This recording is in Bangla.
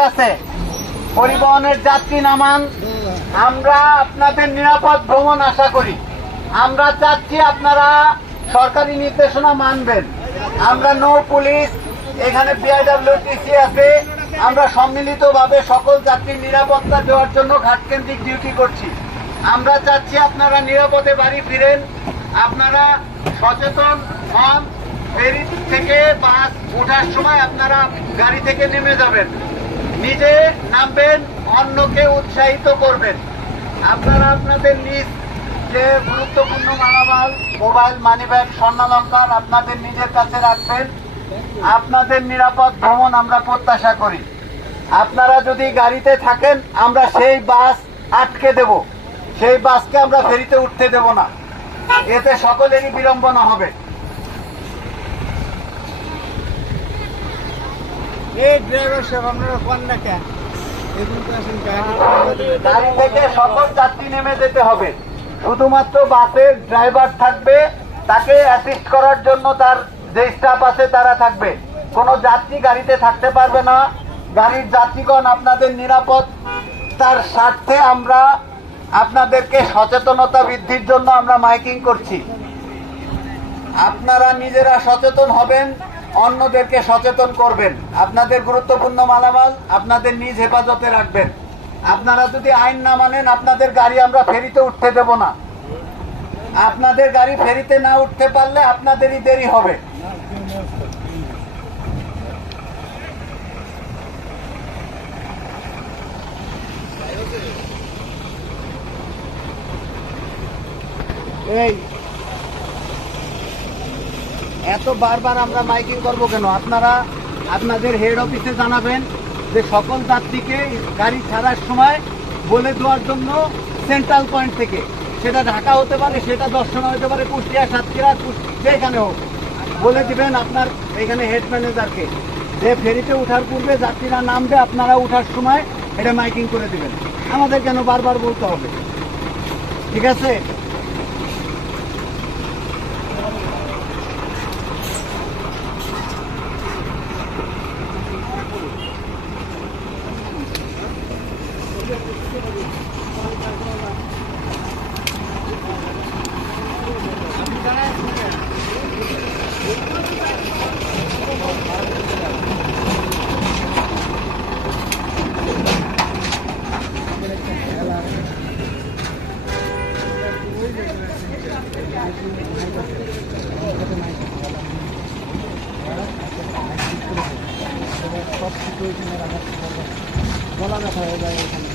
আছে পরিবহনের যাত্রী নামান। আমরা আপনাদের নিরাপদ ভ্রমণ আশা করি। আমরা চাচ্ছি আপনারা সরকারি নির্দেশনা মানবেন। আমরা নৌ পুলিশ, এখানে বিআইডব্লিউটিসি আছে, আমরা সম্মিলিতভাবে সকল যাত্রীর নিরাপত্তা দেওয়ার জন্য ঘাটকেন্দ্রিক ডিউটি করছি। আমরা চাচ্ছি আপনারা নিরাপদে বাড়ি ফিরেন। আপনারা সচেতন হন। ফেরি থেকে বাস ওঠার সময় আপনারা গাড়ি থেকে নেমে যাবেন, নিজে নামবেন, অন্যকে উৎসাহিত করবেন। আপনারা আপনাদের নিজ যে গুরুত্বপূর্ণ মালামাল, মোবাইল, মানিব্যাগ, স্বর্ণালংকার আপনাদের নিজের কাছে রাখবেন। আপনাদের নিরাপদ ভ্রমণ আমরা প্রত্যাশা করি। আপনারা যদি গাড়িতে থাকেন, আমরা সেই বাস আটকে দেব, সেই বাসকে আমরা ফেরিতে উঠতে দেব না। এতে সকলেরই বিড়ম্বনা হবে। গাড়ি থেকে সকল যাত্রী নেমে যেতে হবে। শুধুমাত্র বাসের ড্রাইভার থাকবে, তাকে অ্যাসিস্ট করার জন্য তার যে স্টাফ আছে তারা থাকবে। কোনো যাত্রী গাড়িতে থাকতে পারবে না। গাড়ির যাত্রীগণ আপনাদের নিরাপত্তার স্বার্থে আমরা আপনাদেরকে সচেতনতা বৃদ্ধির জন্য আমরা মাইকিং করছি। আপনারা নিজেরা সচেতন হবেন, অন্যদেরকে সচেতন করবেন। আপনাদের গুরুত্বপূর্ণ মালামাল আপনাদের নিজ হেফাজতে রাখবেন। আপনারা যদি আইন না মানেন, আপনাদের গাড়ি আমরা ফেরিতে উঠতে দেব না। আপনাদের গাড়ি ফেরিতে না উঠতে পারলে আপনাদেরই দেরি হবে। এই এত বারবার আমরা মাইকিং করবো কেন? আপনারা আপনাদের হেড অফিসে জানাবেন যে সকল যাত্রীকে গাড়ি ছাড়ার সময় বলে দেওয়ার জন্য সেন্ট্রাল পয়েন্ট থেকে, সেটা ঢাকা হতে পারে, সেটা দর্শনা হতে পারে, কুষ্টিয়া, সাতক্ষীরা, যেখানে হোক, বলে দিবেন আপনার এখানে হেড ম্যানেজারকে যে ফেরিতে ওঠার পূর্বে যাত্রীরা নামবে, আপনারা ওঠার সময় এটা মাইকিং করে দিবেন। আমাদের কেন বারবার বলতে হবে? ঠিক আছে? সব সিচুয়েশনে গলা ব্যথা হয়ে যায় এখানে।